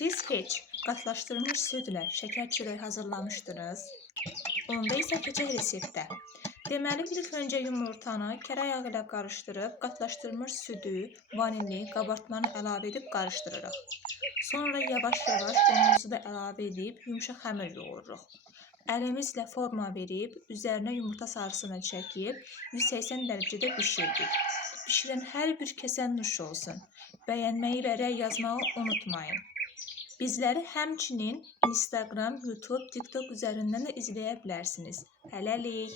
Siz heç qatlaşdırılmış südlə şəkər çörək hazırlamışdınız? Onda isə keçək reseptə. Deməli, ilk öncə yumurtanı kərə yağı ilə qarışdırıb, qatlaşdırılmış südü, vanili, qabartmanı əlavə edib qarışdırırıq. Sonra yavaş-yavaş unumuzu da əlavə edib yumşaq xəmir yoğururuq. Əlimizlə forma verib, üzərinə yumurta sarısını çəkib 180 dərəcədə bişiririk. Bişirən hər bir kəsə nuş olsun. Bəyənməyi və rəy yazmağı unutmayın. Bizləri həmçinin Instagram, YouTube, TikTok üzərindən də izləyə bilərsiniz. Hələlik!